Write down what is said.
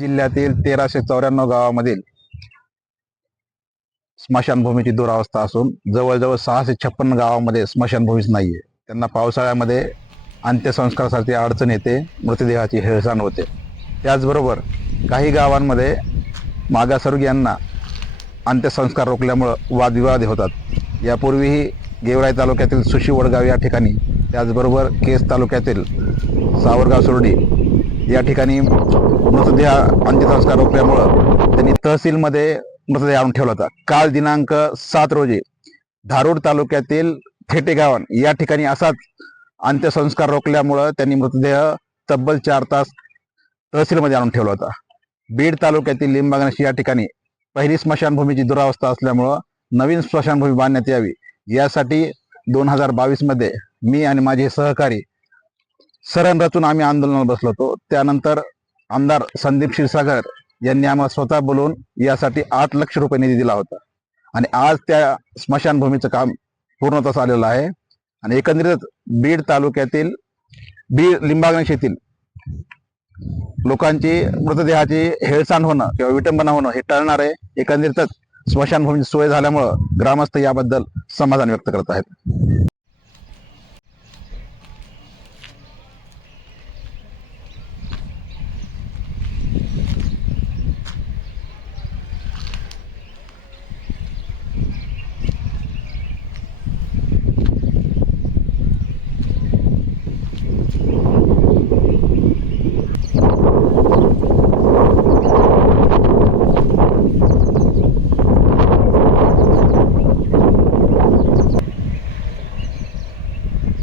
जिल्ह्यातील तेराशे चौऱ्याण्णव गावामधील स्मशानभूमीची दुरावस्था असून जवळजवळ सहाशे छप्पन्न गावामध्ये स्मशानभूमीच नाही आहे त्यांना पावसाळ्यामध्ये अंत्यसंस्कारासाठी अडचण येते मृतदेहाची हेळसांड होते. त्याचबरोबर काही गावांमध्ये मागासवर्गीयांना अंत्यसंस्कार रोखल्यामुळं वादविवाद होतात. यापूर्वीही गेवराई तालुक्यातील सुशी वडगाव या ठिकाणी त्याचबरोबर केस तालुक्यातील सावरगाव सुरडी या ठिकाणी मृतदेह अंत्यसंस्कार रोखल्यामुळं त्यांनी तहसीलमध्ये मृतदेह आणून ठेवला होता. काल दिनांक सात रोजी धारूर तालुक्यातील थेटे गावन या ठिकाणी असाच अंत्यसंस्कार रोखल्यामुळं त्यांनी मृतदेह तब्बल चार तास तहसीलमध्ये आणून ठेवला होता. बीड तालुक्यातील लिंबागणशी या ठिकाणी पहिली स्मशानभूमीची दुरावस्था असल्यामुळं नवीन स्मशानभूमी बांधण्यात यावी यासाठी दोन हजार बावीसमध्ये मी आणि माझे सहकारी सरण रचून आम्ही आंदोलनाला बसलो होतो. त्यानंतर आमदार संदीप क्षीरसागर यांनी आम्हाला स्वतः बोलवून यासाठी आठ लक्ष रुपये निधी दिला होता. आणि आज त्या स्मशानभूमीचं काम पूर्णत्वास आलेलं आहे. आणि एकंदरीत बीड तालुक्यातील बीड लिंबागणेश येथील लोकांची मृतदेहाची हेळसांड होणं किंवा विटंबना होणं हे टळणार आहे. एकंदरीतच स्मशानभूमीची सोय झाल्यामुळं ग्रामस्थ याबद्दल समाधान व्यक्त करत आहेत.